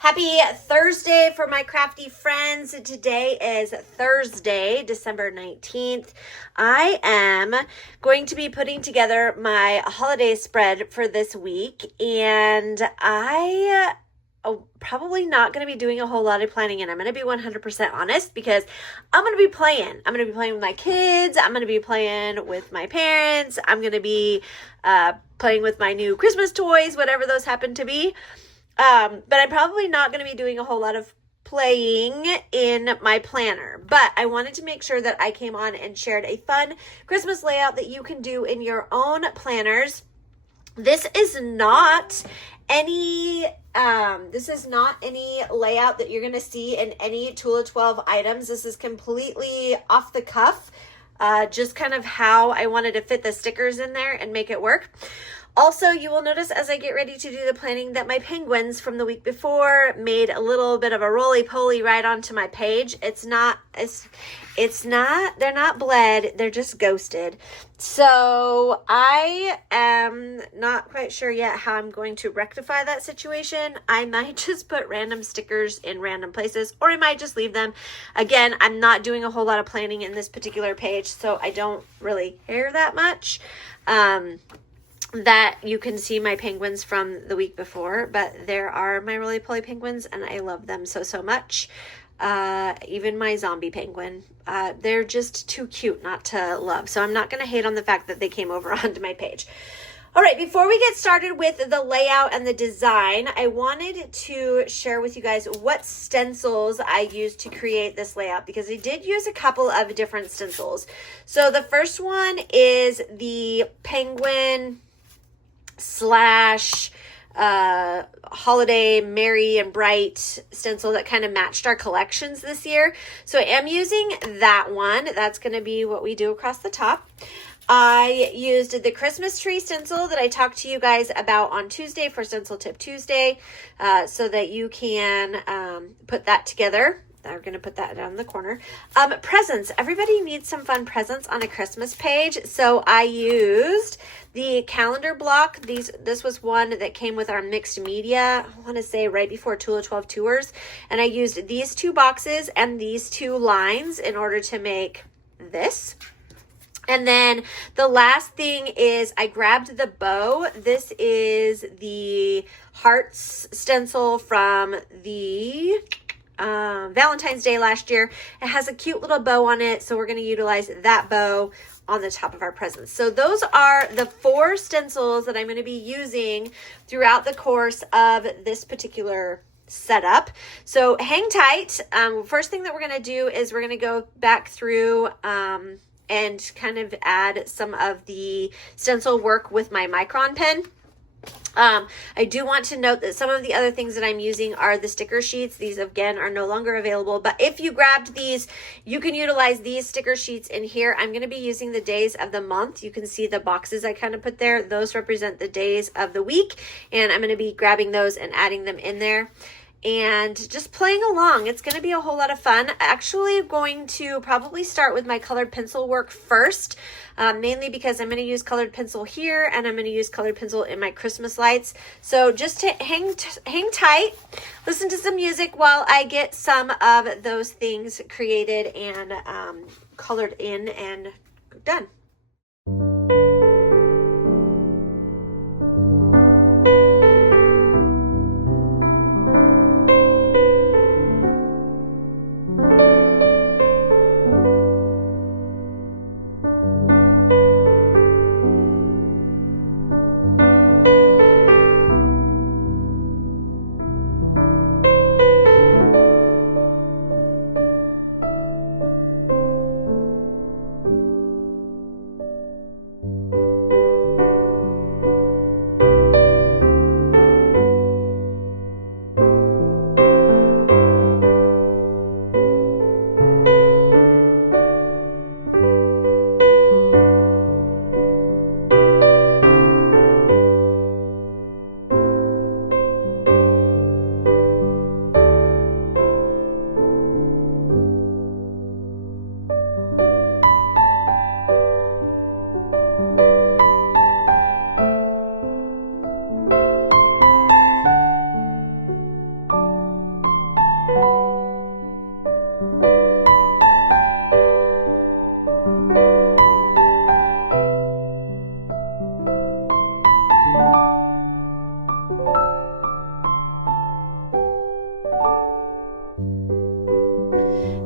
Happy Thursday for my crafty friends. Today is Thursday, December 19th. I am going to be putting together my holiday spread for this week, and I probably not going to be doing a whole lot of planning, and I'm going to be 100% honest because I'm going to be playing. I'm going to be playing with my kids. I'm going to be playing with my parents. I'm going to be playing with my new Christmas toys, whatever those happen to be. But I'm probably not going to be doing a whole lot of playing in my planner, but I wanted to make sure that I came on and shared a fun Christmas layout that you can do in your own planners. This is not any layout that you're going to see in any Tool of 12 items. This is completely off the cuff, just kind of how I wanted to fit the stickers in there and make it work. Also, you will notice as I get ready to do the planning that my penguins from the week before made a little bit of a roly-poly right onto my page. They're not bled, they're just ghosted. So I am not quite sure yet how I'm going to rectify that situation. I might just put random stickers in random places, or I might just leave them. Again, I'm not doing a whole lot of planning in this particular page, so I don't really care that much. That you can see my penguins from the week before, but there are my roly-poly penguins, and I love them so much. Even my zombie penguin, they're just too cute not to love. So I'm not going to hate on the fact that they came over onto my page. All right, before we get started with the layout and the design, I wanted to share with you guys what stencils I used to create this layout, because I did use a couple of different stencils. So the first one is the penguin slash holiday merry and bright stencil that kind of matched our collections this year. So I am using that one. That's going to be what we do across the top. I used the Christmas tree stencil that I talked to you guys about on Tuesday for Stencil Tip Tuesday, so that you can put that together. I'm going to put that down in the corner. Presents. Everybody needs some fun presents on a Christmas page. So I used the calendar block. This was one that came with our mixed media, I want to say right before Tool of 12 tours. And I used these two boxes and these two lines in order to make this. And then the last thing is I grabbed the bow. This is the hearts stencil from the Valentine's Day last year. It has a cute little bow on it, so we're going to utilize that bow on the top of our presents. So those are the 4 stencils that I'm going to be using throughout the course of this particular setup. So hang tight. First thing that we're going to do is we're going to go back through and kind of add some of the stencil work with my Micron pen. I do want to note that some of the other things that I'm using are the sticker sheets. These again are no longer available, but if you grabbed these, you can utilize these sticker sheets in here. I'm going to be using the days of the month. You can see the boxes I kind of put there. Those represent the days of the week, and I'm going to be grabbing those and adding them in there and just playing along. It's going to be a whole lot of fun. Actually, I'm going to probably start with my colored pencil work first, mainly because I'm going to use colored pencil here, and I'm going to use colored pencil in my Christmas lights. So just to hang tight, listen to some music while I get some of those things created and colored in and done.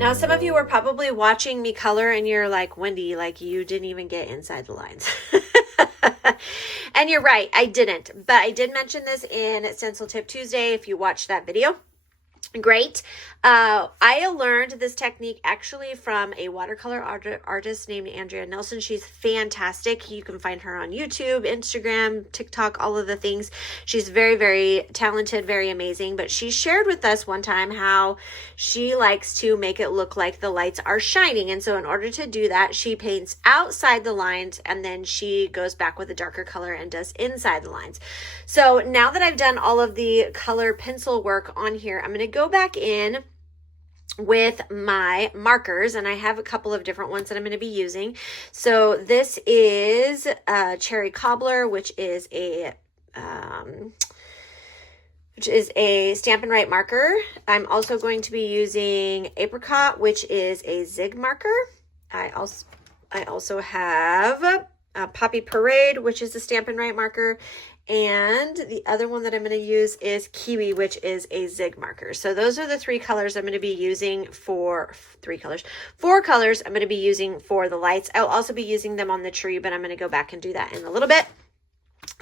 Now, some of you are probably watching me color and you're like, Wendy, like you didn't even get inside the lines. And you're right, I didn't. But I did mention this in Stencil Tip Tuesday if you watched that video. Great. I learned this technique actually from a watercolor artist named Andrea Nelson. She's fantastic. You can find her on YouTube, Instagram, TikTok, all of the things. She's very, very talented, very amazing. But she shared with us one time how she likes to make it look like the lights are shining. And so in order to do that, she paints outside the lines and then she goes back with a darker color and does inside the lines. So now that I've done all of the color pencil work on here, I'm going to go back in with my markers, and I have a couple of different ones that I'm going to be using. So this is Cherry Cobbler, which is a Stampin' Write marker. I'm also going to be using Apricot, which is a Zig marker. I also have Poppy Parade, which is a Stampin' Write marker. And the other one that I'm going to use is Kiwi, which is a Zig marker. So those are the four colors I'm going to be using for the lights. I'll also be using them on the tree, but I'm going to go back and do that in a little bit.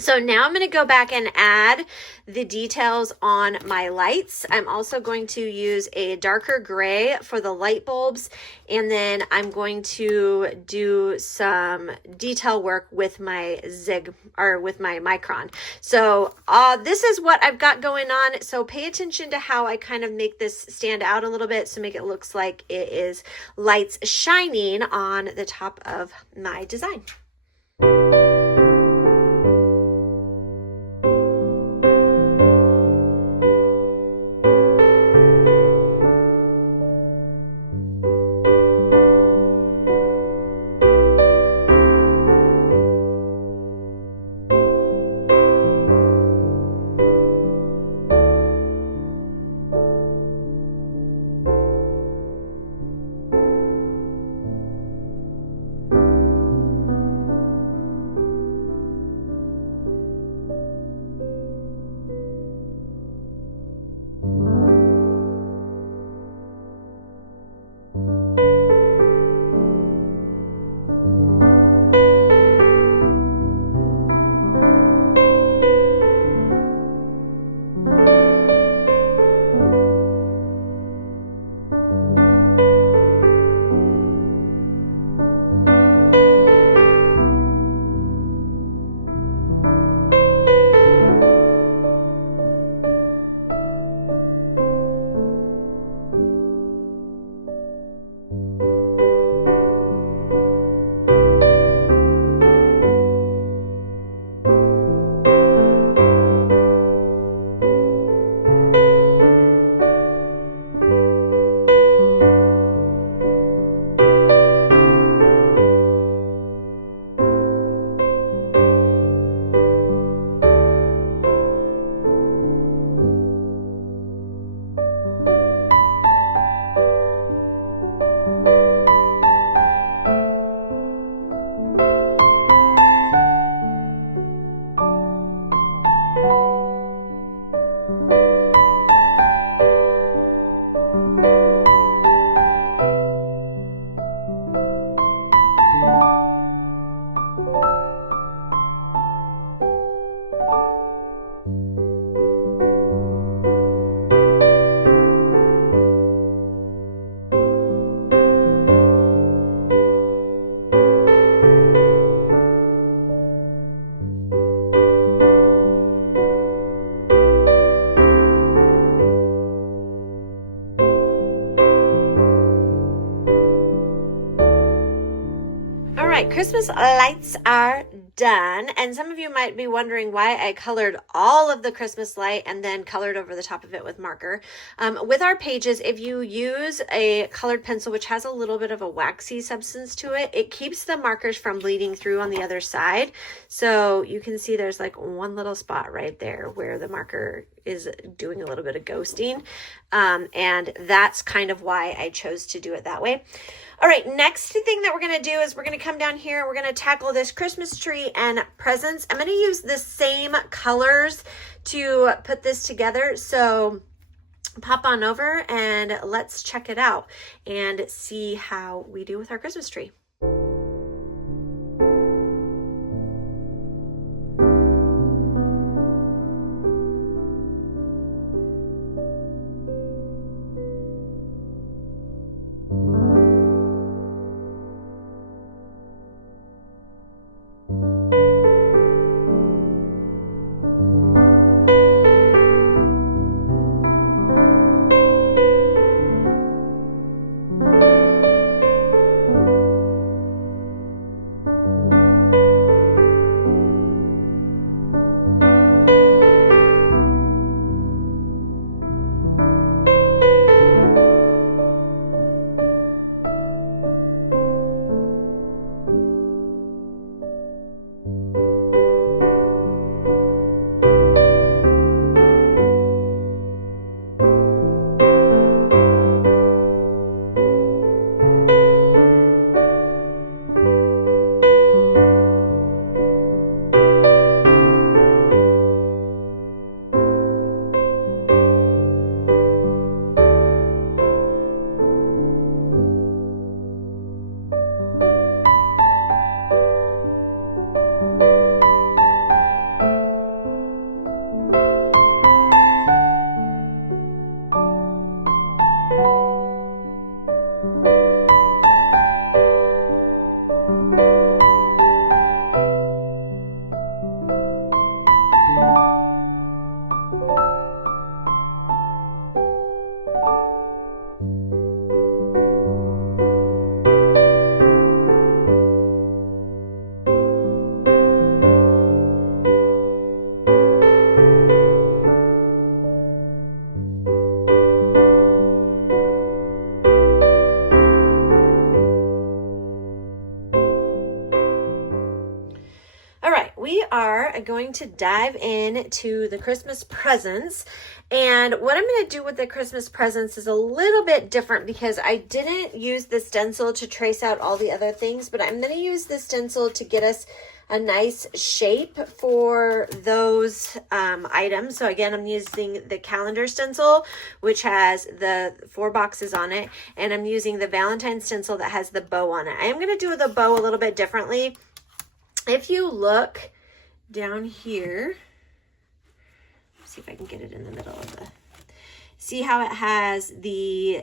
So now I'm going to go back and add the details on my lights. I'm also going to use a darker gray for the light bulbs. And then I'm going to do some detail work with my Zig or with my Micron. So this is what I've got going on. So pay attention to how I kind of make this stand out a little bit. So make it looks like it is lights shining on the top of my design. Christmas lights are done, and some of you might be wondering why I colored all of the Christmas light and then colored over the top of it with marker. With our pages, if you use a colored pencil which has a little bit of a waxy substance to it, it keeps the markers from bleeding through on the other side. So you can see there's like one little spot right there where the marker is doing a little bit of ghosting, and that's kind of why I chose to do it that way. All right, next thing that we're going to do is we're going to come down here and we're going to tackle this Christmas tree and presents. I'm going to use the same colors to put this together. So pop on over and let's check it out and see how we do with our Christmas tree. We are going to dive into the Christmas presents, and what I'm going to do with the Christmas presents is a little bit different because I didn't use the stencil to trace out all the other things, but I'm going to use the stencil to get us a nice shape for those items. So again, I'm using the calendar stencil, which has the 4 boxes on it, and I'm using the Valentine stencil that has the bow on it. I am going to do the bow a little bit differently. If you look down here, see if I can get it in the middle of the, see how it has the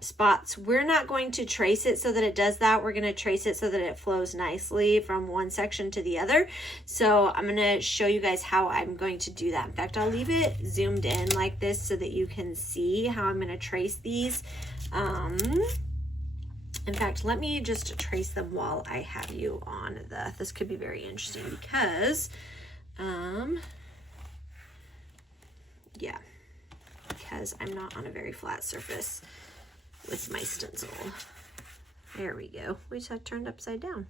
spots. We're not going to trace it so that it does that. We're going to trace it so that it flows nicely from one section to the other. So I'm going to show you guys how I'm going to do that. In fact, I'll leave it zoomed in like this so that you can see how I'm going to trace these. In fact, let me just trace them while I have you on this could be very interesting because, yeah, because I'm not on a very flat surface with my stencil. There we go. We just turned upside down.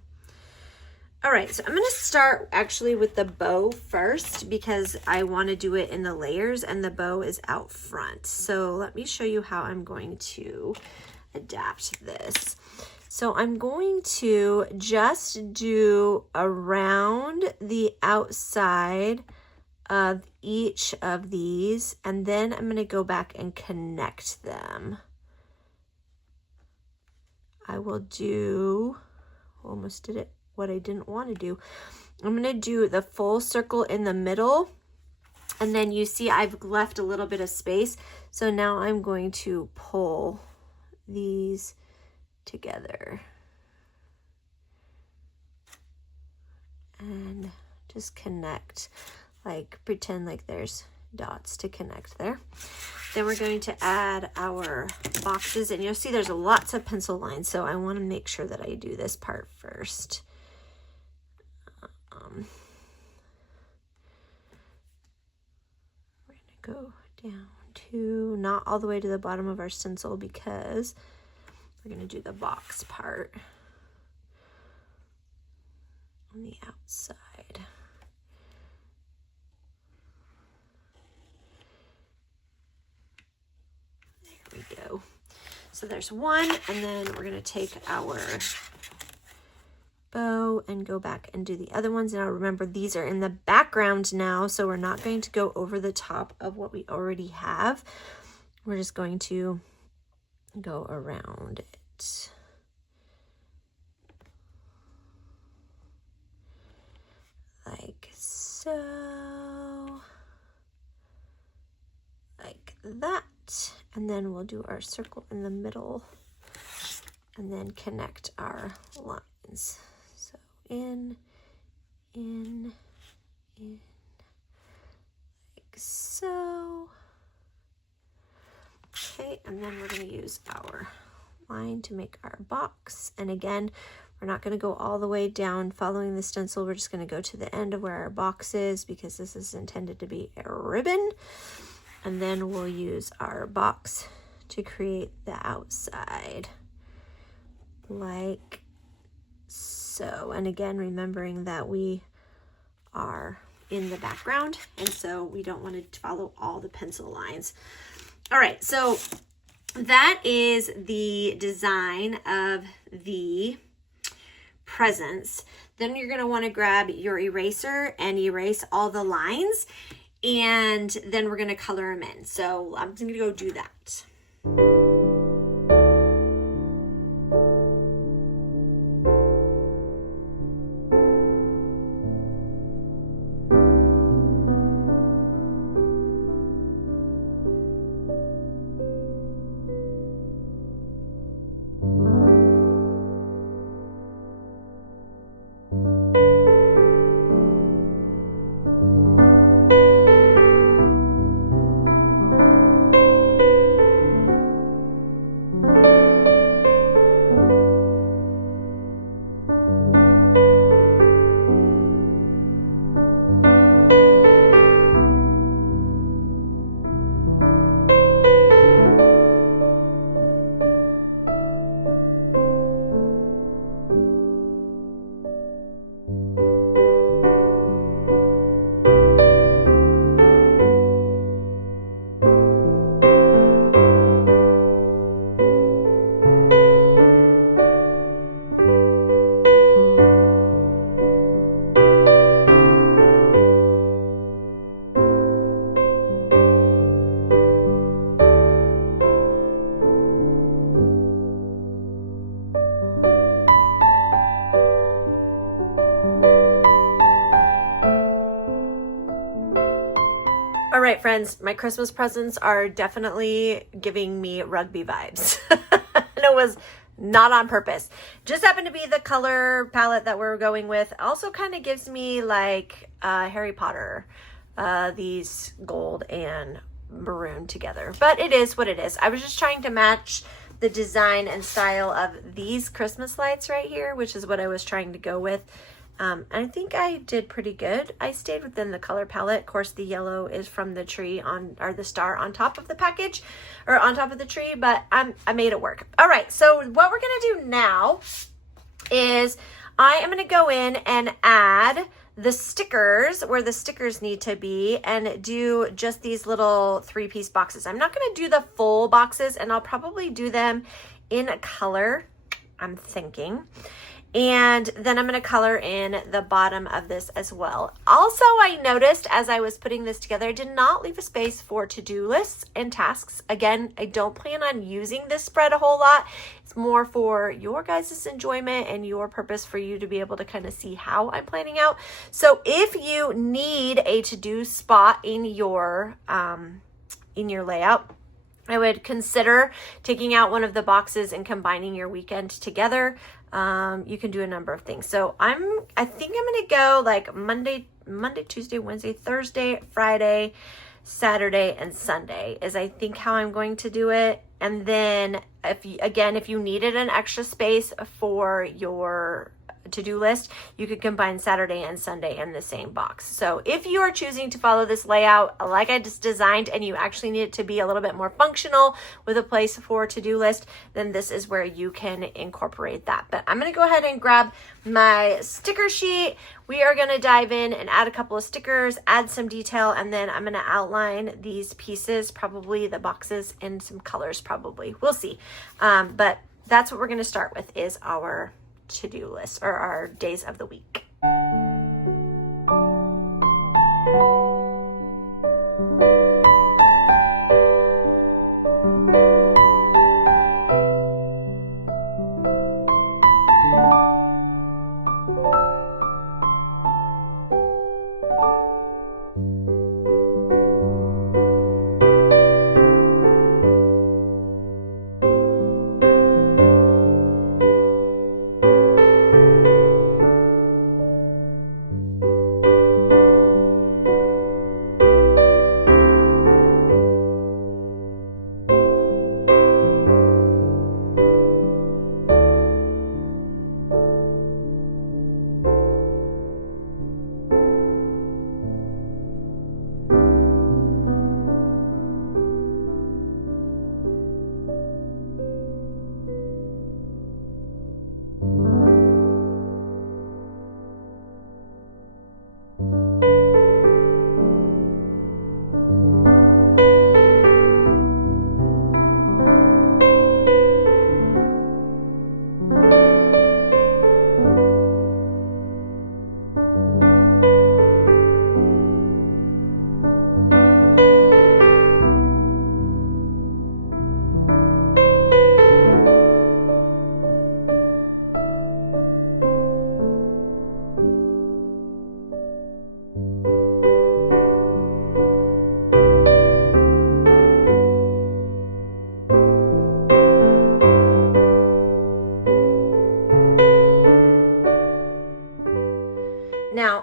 All right, so I'm going to start actually with the bow first because I want to do it in the layers and the bow is out front. So let me show you how I'm going to adapt this. So I'm going to just do around the outside of each of these, and then I'm going to go back and connect them. I will do, almost did it, what I didn't want to do. I'm going to do the full circle in the middle, and then you see I've left a little bit of space. So now I'm going to pull these together and just connect, like pretend like there's dots to connect there. Then we're going to add our boxes, and you'll see there's lots of pencil lines, so I want to make sure that I do this part first. We're going to go down to, not all the way to the bottom of our stencil because we're going to do the box part on the outside. There we go. So there's one, and then we're going to take our bow and go back and do the other ones. Now remember, these are in the background now, so we're not going to go over the top of what we already have. We're just going to go around it. Like so. Like that. And then we'll do our circle in the middle and then connect our lines. So in, like so. Okay, and then we're going to use our line to make our box. And again, we're not going to go all the way down following the stencil. We're just going to go to the end of where our box is because this is intended to be a ribbon. And then we'll use our box to create the outside like so. And again, remembering that we are in the background, and so we don't want to follow all the pencil lines. All right, so that is the design of the presents. Then you're going to want to grab your eraser and erase all the lines, and then we're going to color them in. So I'm going to go do that. All right, friends, my Christmas presents are definitely giving me rugby vibes. And it was not on purpose. Just happened to be the color palette that we're going with. Also kind of gives me like Harry Potter, these gold and maroon together. But it is what it is. I was just trying to match the design and style of these Christmas lights right here, which is what I was trying to go with. I think I did pretty good. I stayed within the color palette. Of course, the yellow is from the tree or the star on top of the package or on top of the tree, but I made it work. All right, so what we're gonna do now is I am gonna go in and add the stickers where the stickers need to be and do just these little 3-piece boxes. I'm not gonna do the full boxes, and I'll probably do them in a color, I'm thinking. And then I'm going to color in the bottom of this as well. Also, I noticed as I was putting this together, I did not leave a space for to-do lists and tasks. Again, I don't plan on using this spread a whole lot. It's more for your guys' enjoyment and your purpose for you to be able to kind of see how I'm planning out. So if you need a to-do spot in your layout, I would consider taking out one of the boxes and combining your weekend together. You can do a number of things. So I think I'm going to go like Monday, Tuesday, Wednesday, Thursday, Friday, Saturday, and Sunday is I think how I'm going to do it. And then if you needed an extra space for your to-do list, you could combine Saturday and Sunday in the same box. So if you are choosing to follow this layout like I just designed and you actually need it to be a little bit more functional with a place for to-do list, then this is where you can incorporate that. But I'm going to go ahead and grab my sticker sheet. We are going to dive in and add a couple of stickers, add some detail, and then I'm going to outline these pieces, probably the boxes, and some colors probably. We'll see. But that's what we're going to start with is our to-do list or our days of the week.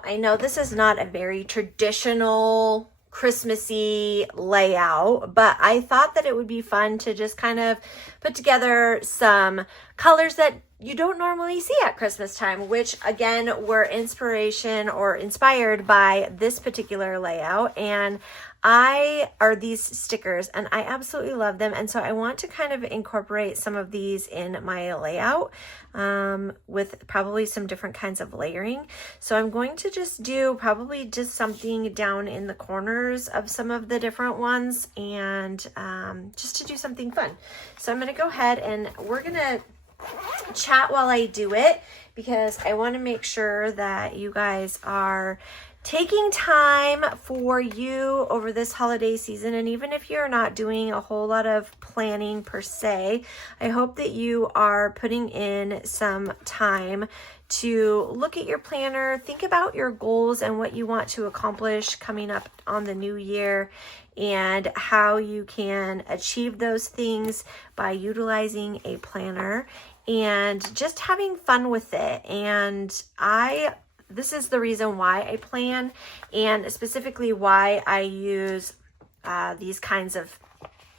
I know this is not a very traditional Christmassy layout, but I thought that it would be fun to just kind of put together some colors that you don't normally see at Christmas time, which again were inspired by this particular layout. And these stickers, and I absolutely love them. And so I want to kind of incorporate some of these in my layout with probably some different kinds of layering. So I'm going to just do probably just something down in the corners of some of the different ones, and just to do something fun. So I'm going to go ahead and we're going to chat while I do it, because I want to make sure that you guys are taking time for you over this holiday season. And even if you're not doing a whole lot of planning per se, I hope that you are putting in some time to look at your planner, think about your goals and what you want to accomplish coming up on the new year, and how you can achieve those things by utilizing a planner and just having fun with it. And this is the reason why I plan, and specifically why I use these kinds of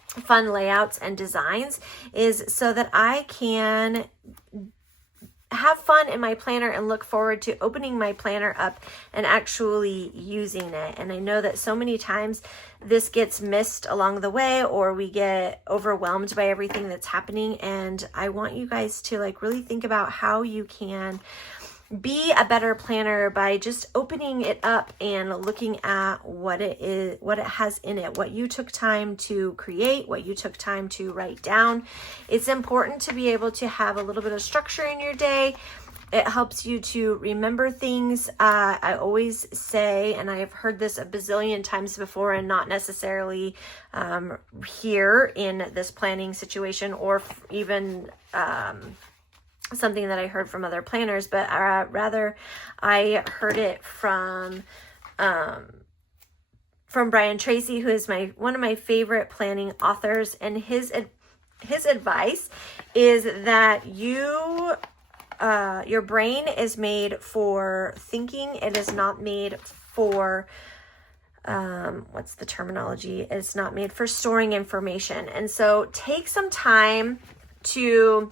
fun layouts and designs, is so that I can have fun in my planner and look forward to opening my planner up and actually using it. And I know that so many times this gets missed along the way, or we get overwhelmed by everything that's happening. And I want you guys to really think about how you can be a better planner by just opening it up and looking at what it is, what it has in it, what you took time to create, what you took time to write down. It's important to be able to have a little bit of structure in your day. It helps you to remember things. I always say, and I have heard this a bazillion times before, and not necessarily here in this planning situation, or even something that I heard from other planners, but rather I heard it from Brian Tracy, who is one of my favorite planning authors. And his advice is that your brain is made for thinking. It is not made for what's the terminology? It's not made for storing information. And so take some time to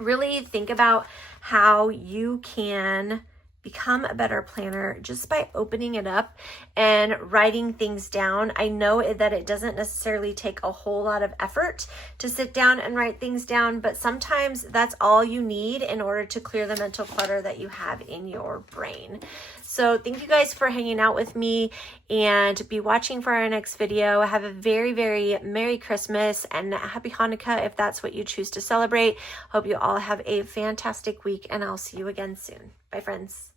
really think about how you can become a better planner just by opening it up and writing things down. I know that it doesn't necessarily take a whole lot of effort to sit down and write things down, but sometimes that's all you need in order to clear the mental clutter that you have in your brain. So thank you guys for hanging out with me, and be watching for our next video. Have a very, very Merry Christmas and Happy Hanukkah if that's what you choose to celebrate. Hope you all have a fantastic week, and I'll see you again soon. Bye, friends.